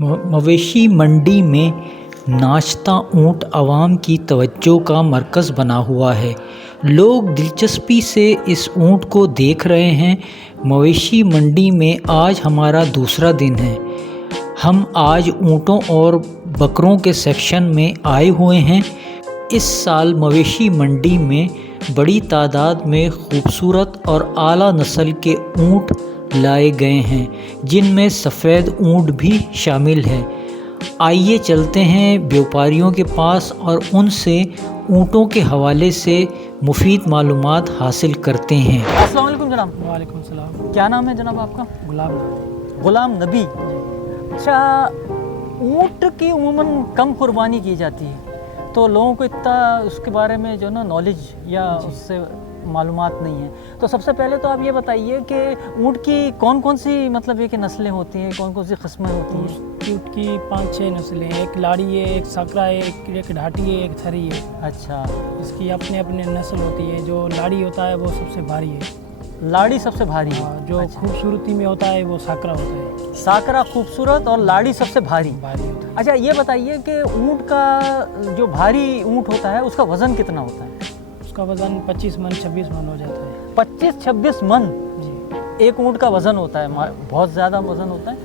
मवेशी मंडी में नाचता ऊँट आवाम की तवज्जो का मरकज़ बना हुआ है। लोग दिलचस्पी से इस ऊँट को देख रहे हैं। मवेशी मंडी में आज हमारा दूसरा दिन है। हम आज ऊँटों और बकरों के सेक्शन में आए हुए हैं। इस साल मवेशी मंडी में बड़ी तादाद में खूबसूरत और आला नस्ल के ऊँट लाए गए हैं, जिनमें सफ़ेद ऊँट भी शामिल है। आइए चलते हैं व्यापारियों के पास और उनसे ऊँटों के हवाले से मुफीद मालूमात हासिल करते हैं। अस्सलाम वालेकुम जनाब। वालेकुम सलाम। क्या नाम है जनाब आपका? गुलाम नबी। अच्छा, ऊँट की उमूमन कम कुर्बानी की जाती है, तो लोगों को इतना उसके बारे में जो ना नॉलेज या उससे मालूमात नहीं है। तो सबसे पहले तो आप ये बताइए कि ऊँट की कौन कौन सी मतलब ये कि नस्लें होती हैं, कौन कौन सी किस्में होती हैं? ऊँट की 5-6 नस्लें हैं। एक लाड़ी है, एक सकरा है, एक ढाटी है, एक थरी है। अच्छा, इसकी अपने अपने नस्ल होती है। जो लाड़ी होता है वो सबसे भारी है। लाड़ी सबसे भारी है। जो अच्छा। खूबसूरती में होता है वो साकरा होता है। साकरा खूबसूरत और लाड़ी सबसे भारी होता है। अच्छा, ये बताइए कि ऊँट का जो भारी ऊँट होता है उसका वज़न कितना होता है? उसका वज़न 25 मन 26 मन हो जाता है। 25-26 मन जी। एक ऊँट का वज़न होता है, बहुत ज़्यादा वज़न होता है।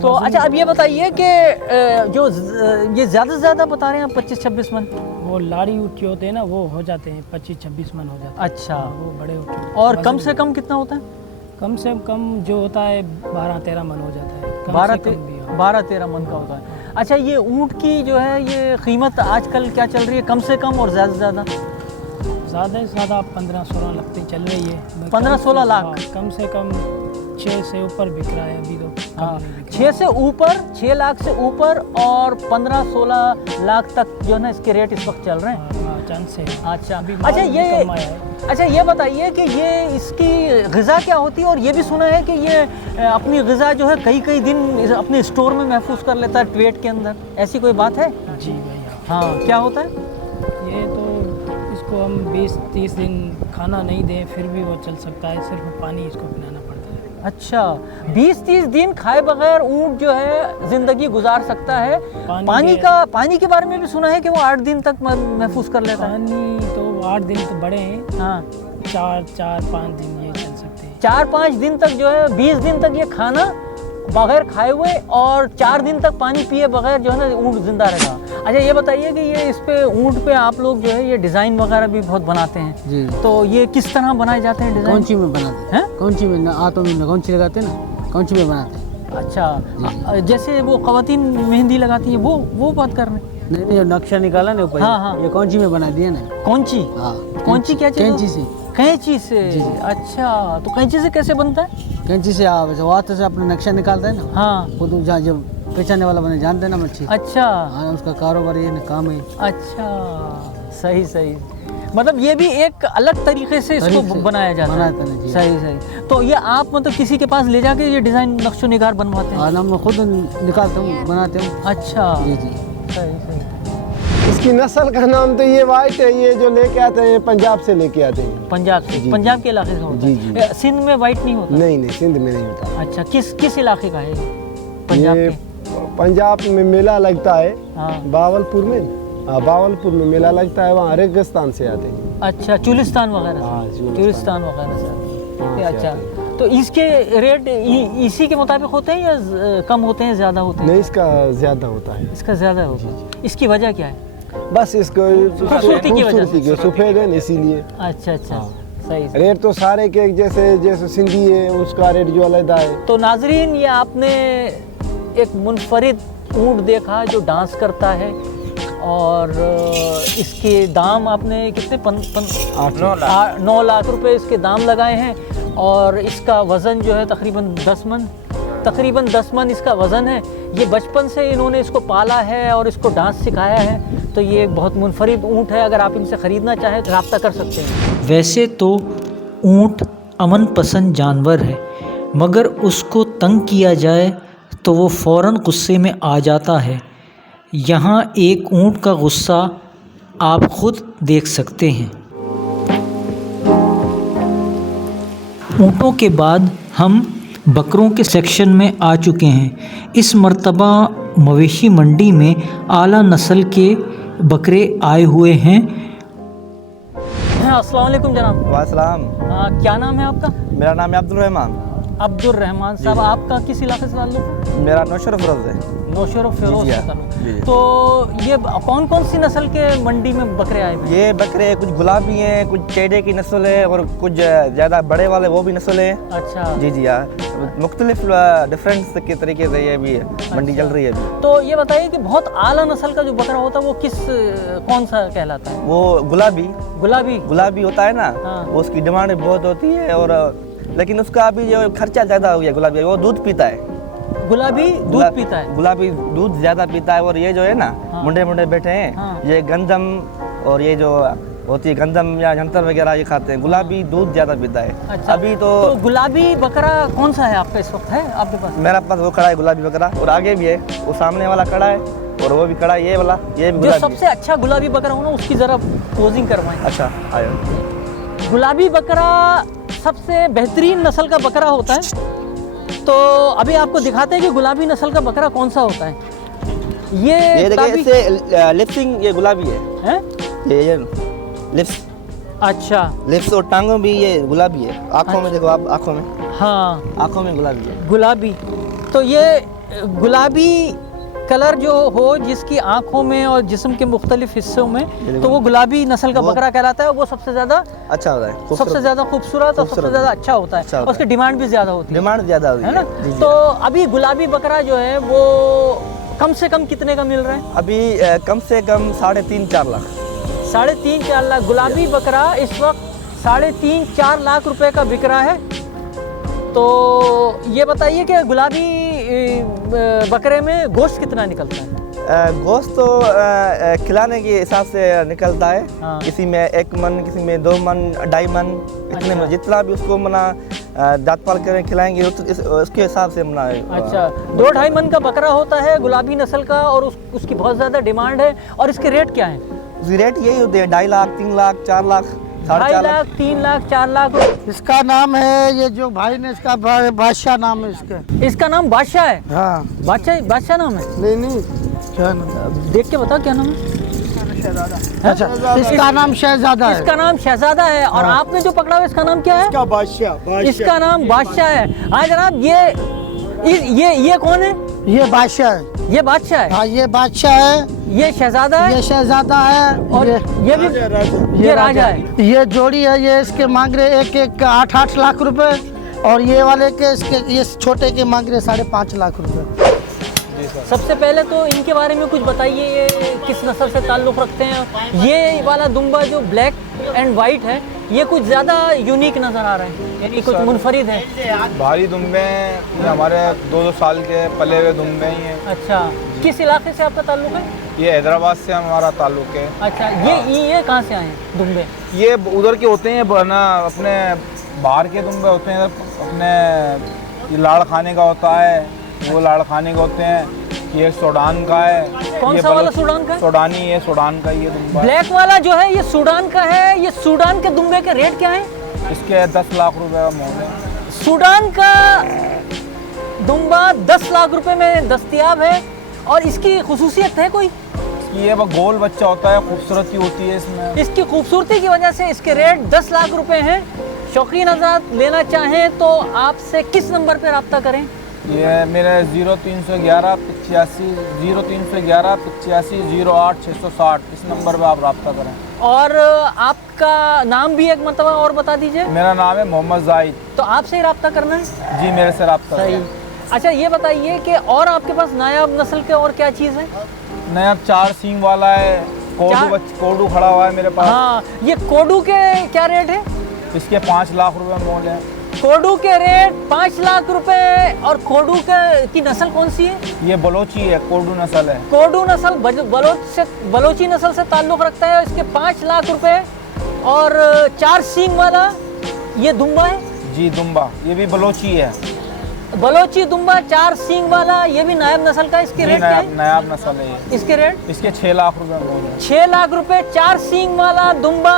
तो वज़न अच्छा, अब ये बताइए कि जो ये ज़्यादा से ज़्यादा बता रहे हैं आप 25-26 मन? वो लाड़ी ऊँट जो होते हैं ना वो हो जाते हैं 25-26 मन हो जाते हैं। अच्छा, वो बड़े ऊँट। और कम से कम कितना होता है? कम से कम जो होता है 12-13 मन हो जाता है। 12-13 मन का होता है। अच्छा, ये ऊँट की जो है ये कीमत आजकल क्या चल रही है, कम से कम और ज़्यादा से ज़्यादा? ज़्यादा से ज़्यादा 15-16 लगती चल रही है। 15-16 लाख? कम से कम 6 से ऊपर बिक रहा है अभी तो। हाँ, 6 से ऊपर, 6 लाख से ऊपर और 15-16 लाख तक जो है ना इसके रेट इस वक्त चल रहे हैं। चांस है। अच्छा, ये बताइए कि ये इसकी ग़िज़ा क्या होती है? और ये भी सुना है कि ये अपनी ग़िज़ा जो है कई कई दिन अपने स्टोर में महफूज कर लेता है ट्रेट के अंदर, ऐसी कोई बात है? जी भाई। हाँ, क्या होता है? ये तो इसको हम 20-30 दिन खाना नहीं दें फिर भी वो चल सकता है, सिर्फ पानी इसको पिलाना पड़ता है। अच्छा, 20-30 दिन खाए बगैर ऊँट जो है ज़िंदगी गुजार सकता है। पानी के बारे में भी सुना है कि वो 8 दिन तक महफूज कर लेता है। पानी तो 8 दिन तो बड़े हैं। हाँ, 4-5 दिन ये चल सकते हैं। 4-5 दिन तक जो है, 20 दिन तक ये खाना बगैर खाए हुए और 4 दिन तक पानी पिए बगैर जो है ना ऊँट जिंदा रहेगा। अच्छा, ये बताइए कि ये इस पे ऊँट पे आप लोग जो है ये डिज़ाइन वगैरह भी बहुत बनाते हैं जी, तो ये किस तरह बनाए जाते हैं डिज़ाइन? कौंची में बनाते हैं? कौंची में हाथों में कौंची लगाते हैं ना, कौंची में बनाते हैं। अच्छा, जैसे वो ख़वातीन मेहंदी लगाती हैं वो बात कर रहे हैं? नहीं, नक्शा निकाला ना ऊपर। हाँ, ये कौंची में बना दिया ना। कौंची? हाँ, कौंची क्या चीज़? कैंची से। कैंची से? अच्छा, तो कैंची से कैसे बनता है? कैंची से हाथ से अपना नक्शा निकालता है ना। हाँ, खुद जब पहचानने वाला बने जानते हैं ना मच्छी। अच्छा, हाँ, उसका कारोबार ये काम है। अच्छा, सही। मतलब ये भी एक अलग तरीके से इसको बनाया जाता है। सही। तो ये आप मतलब किसी के पास ले जाके ये डिज़ाइन नक्शो निगार बनवाते हैं? हाँ, मैं खुद निकालता हूँ, बनाते हूँ। अच्छा, जी। सही। इसकी नस्ल का नाम तो ये वाइट है। ये जो लेके आते हैं पंजाब से लेके आते हैं। पंजाब से? पंजाब के इलाके से होता है? जी। सिंध में वाइट नहीं होता? नहीं, सिंध में नहीं होता। अच्छा, किस इलाके का है पंजाब ये? पंजाब में मेला लगता है। हाँ। बावलपुर में मेला लगता है, वहाँ रेगिस्तान से आते हैं। अच्छा, चुलिस्तान वगैरह से? हाँ, चुलिस्तान वगैरह से। अच्छा, तो इसके रेट इसी के मुताबिक होते हैं या कम होते हैं, ज़्यादा होते हैं? नहीं, इसका ज़्यादा होता है। इसका ज़्यादा होता है। इसकी वजह क्या है? बस इसको खूबसूरती की वजह से? सफ़ेद है इसीलिए। अच्छा, सही। रेट तो सारे के जैसे सिंधी है उसका रेट जो अलग है। तो नाजरीन, ये आपने एक मुनफरिद ऊँट देखा जो डांस करता है और इसके दाम आपने कितने 9 लाख रुपए इसके दाम लगाए हैं और इसका वज़न जो है तकरीबन 10 मन इसका वज़न है। ये बचपन से इन्होंने इसको पाला है और इसको डांस सिखाया है, तो ये एक बहुत मुनफरिद ऊँट है। अगर आप इनसे ख़रीदना चाहें तो रब्ता कर सकते हैं। वैसे तो ऊँट अमन पसंद जानवर है, मगर उसको तंग किया जाए तो वो फ़ौरन गुस्से में आ जाता है। यहाँ एक ऊँट का गुस्सा आप खुद देख सकते हैं। ऊँटों के बाद हम बकरों के सेक्शन में आ चुके हैं। इस मर्तबा मवेशी मंडी में आला नस्ल के बकरे आए हुए हैं। अस्सलाम वालेकुम जनाब। वासलाम। क्या नाम है आपका? मेरा नाम है अब्दुल रहमान। अब्दुल रहमान साहब, आपका किस इलाके से ताल्लुक है? मेरा नौशर फिरोज है। नौशर फिरोज जी, से जी। ताल्लुक। तो ये कौन कौन सी नस्ल के मंडी में बकरे आए हुए हैं? ये बकरे कुछ गुलाबी हैं, कुछ टेढ़े की नस्ल है और कुछ ज़्यादा बड़े वाले वो भी नस्ल है। अच्छा जी जी हाँ, मुख्तलिफ डिफरेंस के तरीके से ये भी मंडी चल रही है अभी। तो ये बताइए कि बहुत आला नस्ल का जो बकरा होता है वो कौन सा कहलाता है? वो गुलाबी गुलाबी होता है ना, हाँ। वो उसकी डिमांड बहुत होती है और लेकिन उसका अभी जो खर्चा ज़्यादा हो गया। गुलाबी वो दूध पीता है, गुलाबी दूध पीता है। गुलाबी दूध ज़्यादा पीता है और ये जो है ना हाँ। मुंडे बैठे हैं, हाँ। ये गंदम और ये जो होती है गंदम या जंतर वगैरह ये खाते हैं। गुलाबी दूध ज़्यादा पीता है। अच्छा, अभी तो गुलाबी बकरा कौन सा है आपका इस वक्त है आपके पास? मेरा पास वो खड़ा है गुलाबी बकरा और आगे भी है, वो सामने वाला खड़ा है और वो भी खड़ा है, ये वाला ये भी जो गुलाबी सबसे अच्छा गुलाबी बकरा हो ना उसकी जरा पोजिंग करवाएं। अच्छा आयो। गुलाबी बकरा सबसे बेहतरीन नस्ल का बकरा होता है। तो अभी आपको दिखाते हैं कि गुलाबी नस्ल का बकरा कौन सा होता है। ये देखिए काफी- इससे लिप्सिंग ये गुलाबी है, हैं? ये लिप्स अच्छा लिप्स और टांगों भी ये गुलाबी है। आँखों में देखो आप, आँखों में हाँ आँखों में गुलाबी है। गुलाबी। तो ये गुलाबी कलर जो हो जिसकी आंखों में और जिस्म के मुख्तलिफ हिस्सों में, तो वो गुलाबी नस्ल का बकरा कहलाता है। वो सबसे ज़्यादा अच्छा होता है, सबसे ज़्यादा खूबसूरत और सबसे ज़्यादा अच्छा होता है और उसकी डिमांड भी ज़्यादा होती है, डिमांड ज़्यादा होती है ना। जी, जी। तो अभी गुलाबी बकरा जो है वो कम से कम कितने का मिल रहा है? अभी कम से कम 3.5-4 लाख। 3.5-4 लाख गोलाबी बकरा इस वक्त 3.5-4 लाख रुपए का बिक रहा है। तो ये बताइए कि गुलाबी बकरे में गोश्त कितना निकलता है? गोश्त तो खिलाने के हिसाब से निकलता है। हाँ। किसी में 1 मन, किसी में 2 मन, 2.5 मन, इतने अच्छा। में जितना भी उसको मना दाँत पाल कर खिलाएंगे उसके हिसाब से मना है। अच्छा, 2-2.5 मन का बकरा होता है गुलाबी नस्ल का और उसकी बहुत ज़्यादा डिमांड है। और इसके रेट क्या है? उसकी रेट यही होते हैं 2.5 लाख, 3 लाख, 4 लाख, 2.5 4.5 लाख। लाख, 3 लाख, 4 लाख। इसका नाम है, ये जो भाई ने इसका बादशाह नाम है इसका। इसका नाम बादशाह है। हाँ बादशाह नाम है। नहीं क्या नाम? देख के बताओ क्या नाम है। अच्छा, इसका नाम शहजादा है। इसका नाम शहजादा है। और आपने जो पकड़ा हुआ इसका नाम क्या है? इसका बादशाह। इसका नाम बादशाह है। हाँ जनाब, ये कौन है? ये बादशाह है। ये बादशाह है। हाँ ये बादशाह है, ये शहजादा है ये शहजादा है और ये भी ये राजा है। ये जोड़ी है, ये इसके मांग रहे 8-8 लाख रुपए और ये वाले के इसके ये छोटे के मांग रहे 5.5 लाख रुपए। सबसे पहले तो इनके बारे में कुछ बताइए, ये किस नस्ल से ताल्लुक़ रखते हैं? ये वाला दुम्बा जो ब्लैक एंड वाइट है ये कुछ ज़्यादा यूनिक नज़र आ रहा है, यानी कुछ मुनफरिद है। भारी दुम्बे हैं, ये हमारे 2-2 साल के पले हुए दुम्बे ही हैं। अच्छा, किस इलाके से आपका ताल्लुक़ है? ये हैदराबाद से हमारा ताल्लुक़ है। अच्छा, ये कहाँ से आए हैं दुम्बे? ये उधर के होते हैं ना, अपने बाहर के दुम्बे होते हैं, अपने ये लाड़ खाने का होता है, वो लाड़ खाने के होते हैं। ये सूडान का है। कौन ये सा वाला सूडान का है? सूडानी है, सूडान का ये दुम्बा। ब्लैक वाला जो है ये सूडान का है। ये सूडान के दुम्बे के रेट क्या है? इसके 10 लाख रुपए का मोल है। सूडान का दुम्बा 10 लाख रुपए में दस्तयाब है। और इसकी खुसूसियत है कोई? ये वो गोल बच्चा होता है, खूबसूरती होती है इसमें। इसकी खूबसूरती की वजह से इसके रेट 10 लाख रुपए हैं। शौकीन हज़रात लेना चाहें तो आपसे किस नंबर पर रब्ता करें? ये मेरे 0311 85 0311 85 08 660 इस नंबर पे आप रब्ता करें। और आपका नाम भी एक मरतबा और बता दीजिए। मेरा नाम है मोहम्मद जाहिद। तो आपसे ही रब्ता करना है? जी मेरे से रब्ता सही। करें। अच्छा, ये बताइए कि और आपके पास नायाब नस्ल के और क्या चीज़ है? नया 4 सींग वाला है, कोडू खड़ा हुआ है मेरे पास। हाँ, ये कोडू के क्या रेट है? इसके 5 लाख रुपए मोल है। कोडू के रेट 5 लाख रुपए। और कोडू की नस्ल कौन सी है? ये बलोची है, कोडू नस्ल है। कोडू नस्ल बलोची नस्ल से ताल्लुक़ रखता है। इसके 5 लाख रुपए। और 4 सींग वाला ये दुम्बा है? जी दुम्बा, ये भी बलोची है। बलोची दुम्बा 4 सींग वाला, ये भी नायब नस्ल का। इसके रेट क्या है? नायाब नस्ल है ये। इसके रेट? इसके 6 लाख रुपए मोल है। 6 लाख रुपए 4 सींग वाला दुम्बा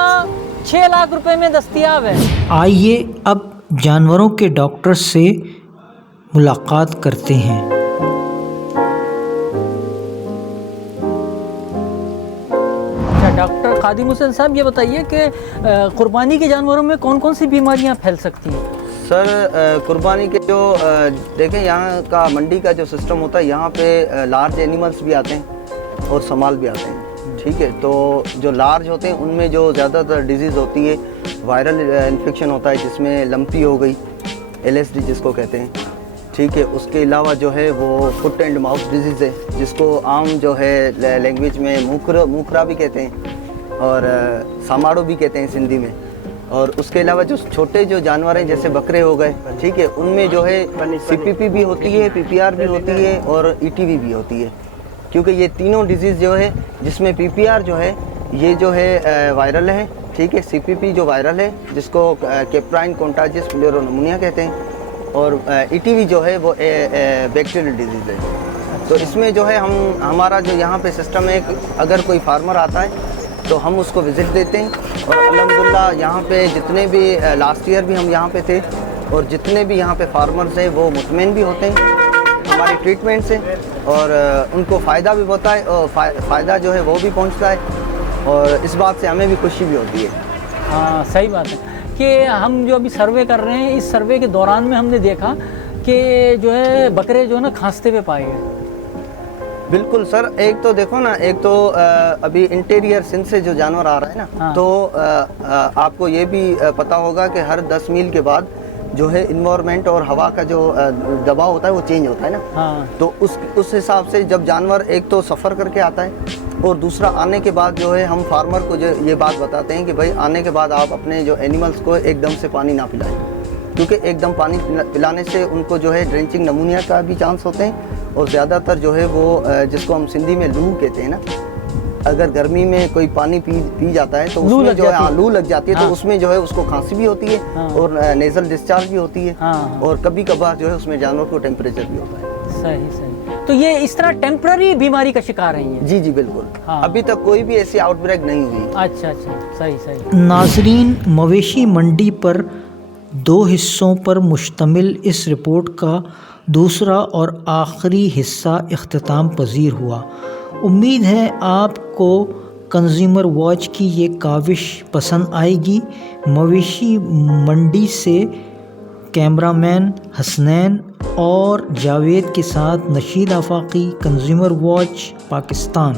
6 लाख रुपए में दस्तयाब है। आइए अब जानवरों के डॉक्टर से मुलाकात करते हैं। डॉक्टर खादिम हुसैन साहब, ये बताइए कि कुर्बानी के जानवरों में कौन कौन सी बीमारियां फैल सकती हैं? सर कुर्बानी के जो देखें यहाँ का मंडी का जो सिस्टम होता है, यहाँ पे लार्ज एनिमल्स भी आते हैं और समाल भी आते हैं, ठीक है। तो जो लार्ज होते हैं उनमें जो ज़्यादातर डिजीज़ होती है, वायरल इन्फेक्शन होता है जिसमें लंपी हो गई, LSD जिसको कहते हैं, ठीक है। उसके अलावा जो है वो फुट एंड माउथ डिजीज़ है, जिसको आम जो है लैंग्वेज में मुखरा भी कहते हैं और सामाड़ो भी कहते हैं सिंधी में। और उसके अलावा जो छोटे जो जानवर हैं जैसे बकरे हो गए, ठीक है, उनमें जो है CPP भी होती है, PPR भी होती है और ETV भी होती है, क्योंकि ये तीनों डिजीज़ जो है, जिसमें PPR जो है ये जो है वायरल है, ठीक है। CPP जो वायरल है जिसको कैप्राइन कॉन्टाजियस प्लेरोनमोनिया कहते हैं, और ETV जो है वो बैक्टीरियल डिजीज़ है। तो इसमें जो है हमारा जो यहाँ पे सिस्टम है, अगर कोई फार्मर आता है तो हम उसको विज़िट देते हैं, और अल्हम्दुलिल्लाह यहाँ पे जितने भी लास्ट ईयर भी हम यहाँ पे थे, और जितने भी यहाँ पे फार्मर्स हैं वो मुतमईन भी होते हैं हमारी ट्रीटमेंट से, और उनको फ़ायदा भी होता है, और फ़ायदा जो है वो भी पहुँचता है, और इस बात से हमें भी खुशी भी होती है। हाँ, सही बात है कि हम जो अभी सर्वे कर रहे हैं, इस सर्वे के दौरान में हमने देखा कि जो है बकरे जो है ना खांसते हुए पाए गए। बिल्कुल सर, एक तो देखो ना, एक तो अभी इंटीरियर सिंध से जो जानवर आ रहा है ना, हाँ। तो आपको ये भी पता होगा कि हर 10 मील के बाद जो है इन्वायरमेंट और हवा का जो दबाव होता है वो चेंज होता है ना। हाँ। तो उस हिसाब से जब जानवर एक तो सफ़र करके आता है, और दूसरा आने के बाद जो है हम फार्मर को जो ये बात बताते हैं कि भाई आने के बाद आप अपने जो एनिमल्स को एकदम से पानी ना पिलाएं, क्योंकि एकदम पानी पिलाने से उनको जो है ड्रेंचिंग नमूनिया का भी चांस होते हैं, और ज़्यादातर जो है वो जिसको हम सिंधी में लू कहते हैं ना, अगर गर्मी में कोई पानी पी जाता है तो उसमें जो है लू लग जाती है। हाँ। तो उसमें जो है उसको खांसी भी होती है। हाँ। और नेज़ल डिस्चार्ज भी होती है। हाँ। और कभी कभार जो है उसमें जानवर को टेम्परेचर भी होता है। सही सही। तो ये इस तरह टेम्पररी बीमारी का शिकार है ये? जी जी बिल्कुल। हाँ। अभी तक कोई भी ऐसी आउटब्रेक नहीं हुई। अच्छा अच्छा, सही सही। नाजरीन, मवेशी मंडी पर 2 हिस्सों पर मुश्तमिल इस रिपोर्ट का दूसरा और आखिरी हिस्सा इख्तिताम पजीर हुआ। उम्मीद है आपको कंज्यूमर वॉच की ये काविश पसंद आएगी। मवेशी मंडी से कैमरामैन हसनैन और जावेद के साथ नशीद आफाकी, कंज्यूमर वॉच, पाकिस्तान।